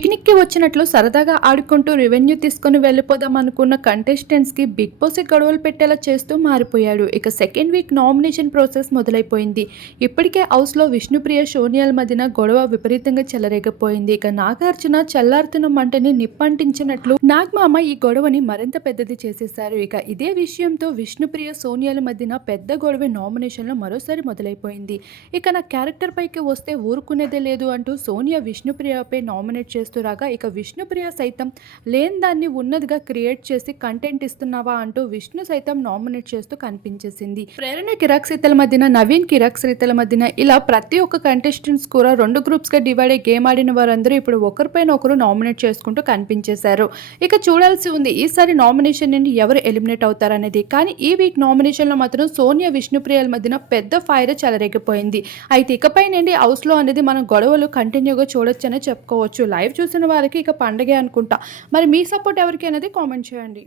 పిక్నిక్కి వచ్చినట్లు సరదాగా ఆడుకుంటూ రెవెన్యూ తీసుకుని వెళ్ళిపోదాం అనుకున్న కంటెస్టెంట్స్కి బిగ్ బాస్ గొడవలు పెట్టేలా చేస్తూ మారిపోయాడు. ఇక సెకండ్ వీక్ నామినేషన్ ప్రాసెస్ మొదలైపోయింది. ఇప్పటికే హౌస్లో విష్ణుప్రియ సోనియాల మధ్యన గొడవ విపరీతంగా చెలరేగపోయింది. ఇక నాగార్జున చల్లారుతున్న మంటని నిప్పంటించినట్లు నాగమామ ఈ గొడవని మరింత పెద్దది చేసేశారు. ఇక ఇదే విషయంతో విష్ణుప్రియ సోనియాల మధ్యన పెద్ద గొడవ నామినేషన్లో మరోసారి మొదలైపోయింది. ఇక నా క్యారెక్టర్ పైకి వస్తే ఊరుకునేదే లేదు అంటూ సోనియా విష్ణుప్రియపై నామినేట్ చేస్తూ రాగా ఇక విష్ణుప్రియ సైతం లేని దాన్ని ఉన్నదిగా క్రియేట్ చేసి కంటెంట్ ఇస్తున్నావా? అంటూ విష్ణు సైతం నామినేట్ చేస్తూ కనిపించేసింది. ప్రేరణ కిరాక్ సీతల మధ్యన నవీన్ కిరాక్ సీతల మధ్యన ఇలా ప్రతి ఒక్క కంటెస్టెంట్స్ కూడా రెండు గ్రూప్స్గా డివైడ్ అయ్యి గేమ్ ఆడిన వారందరూ ఇప్పుడు ఒకరిపైన ఒకరు నామినేట్ చేసుకుంటూ కనిపించేశారు. ఇక చూడాల్సి ఉంది ఈసారి నామినేషన్ నుండి ఎవరు ఎలిమినేట్ అవుతారనేది. కానీ ఈ వీక్ నామినేషన్లో మాత్రం సోనియా విష్ణుప్రియల మధ్యన పెద్ద ఫైర్ చెలరేగిపోయింది. అయితే ఇకపై నుండి హౌస్లో అనేది మనం గొడవలు కంటిన్యూగా చూడొచ్చని చెప్పుకోవచ్చు. లైవ్ చూసిన వారికి ఇక పండగే అనుకుంటా. మరి మీ సపోర్ట్ ఎవరికి అనేది కామెంట్ చేయండి.